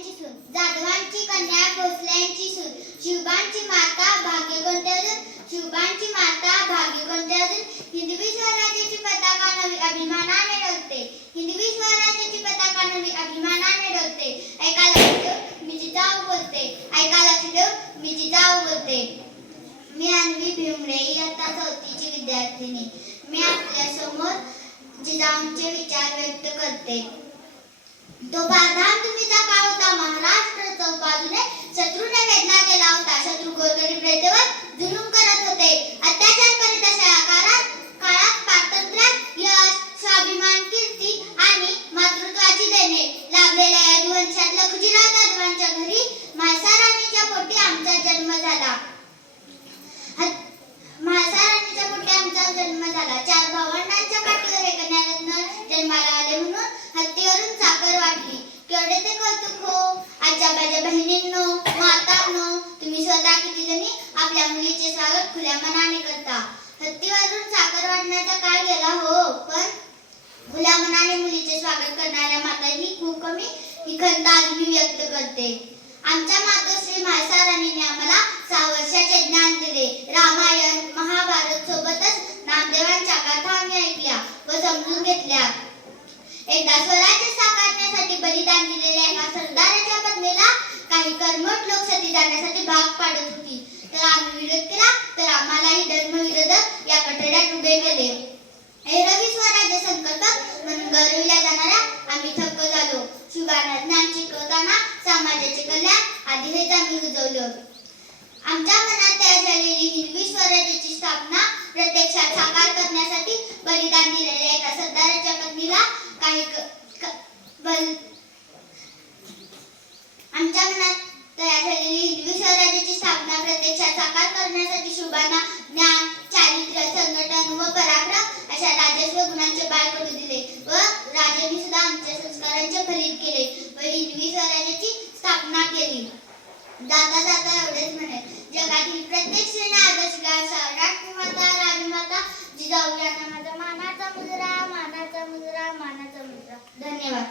भोसल्यांची सून, जाधवांची कन्या भोसल्यांची सून, शिवबांची माता भाग्य कोणते अजून, शिवबांची माता भाग्य कोणते अजून, हिंदवी स्वराज्याची पताका नवी अभिमानाने डोलते, हिंदवी स्वराज्याची पताका नवी अभिमानाने डोलते. ऐका लक्ष देऊ मी जिजाऊ बोलते, ऐका लक्ष देऊ मी जिजाऊ बोलते. मी अन्वी भिवंडे, इयत्ता 4ची विद्यार्थिनी. मी आपल्या समोर जिजाऊंचे विचार व्यक्त करते. तो बाधाम तुम्हीचा काळ होता, महाराष्ट्र चौबाजूने शत्रूने वेदना केला होता. शत्रू गोरगरीब रयतेवर जुलूम करत होते, अत्याचार करीत. अशा काळात पारतंत्र्यात यश, स्वाभिमान, कीर्ती आणि मातृत्वाची देणे लाभलेल्या यदुवंशातल्या खुजीराव जाधवांच्या घरी म्हाळसा राणीच्या पोटी आमचा जन्म झाला. म्हाळसा राणीच्या पोटी आमचा जन्म झाला. 4 भावंडांच्या पाठीवर एक कन्यारत्न जन्माला आले म्हणून हत्तीवरून साखर वाटली. केवढे ते कौतुक हो आजच्या माझ्या बहिणींनो, मातांनो, तुम्ही स्वतः किती जणी आपल्या मुलीचे स्वागत खुल्या मनाने करता. हत्तीवरून साखर वाटण्याचा काळ गेला हो, पण खुल्या मनाने मुलीचे स्वागत करणाऱ्या माता ही खूप कमी, ही खंत आज मी व्यक्त करते. आमच्या मातोश्री म्हाळसा राणीने आम्हाला 6 वर्षाचे ज्ञान दिले. रामायण, महाभारत सोबतच नामदेवांच्या कथा आम्ही ऐकल्या व समजून घेतल्या. एकदा स्वराज्य साकारण्यासाठी बलिदान दिलेल्या एका सरदाराच्या पत्नीला काही कर्मठ लोक सती जाण्यासाठी भाग पाडत होती. तर आम्ही विरोध केला, तर आम्हालाही धर्मविरोधक या कठड्यात उभे केले. एरवी स्वराज्य संकल्पक म्हणून गौरविल्या जाणाऱ्या आम्ही थक्क झालो. शिवाना ज्ञान शिकवताना समाजाचे कल्याण आधी हेच आम्ही रुजवलं. आमच्या मनात तयार झालेली हिरवी स्वराज्याची स्थापना प्रत्यक्षात साकार करण्यासाठी बलिदान दिलेल्या एका सरदाराच्या पत्नीला आमच्या मनात तयार झालेली हिरवी स्वराज्याची स्थापना प्रत्यक्षात साकार करण्यासाठी शुभांना ज्ञान, चारित्र्य, संघटन व पराक्रम अशा राजस्व गुणांचे बाळ पडू दिले व राजांनी सुद्धा आमच्या संस्कारांचे फलित केले व हिरवी स्वराज्याची स्थापना केली. जाता जाता एवढेच म्हणेल, जगातील प्रत्येक स्त्रीने आदर्श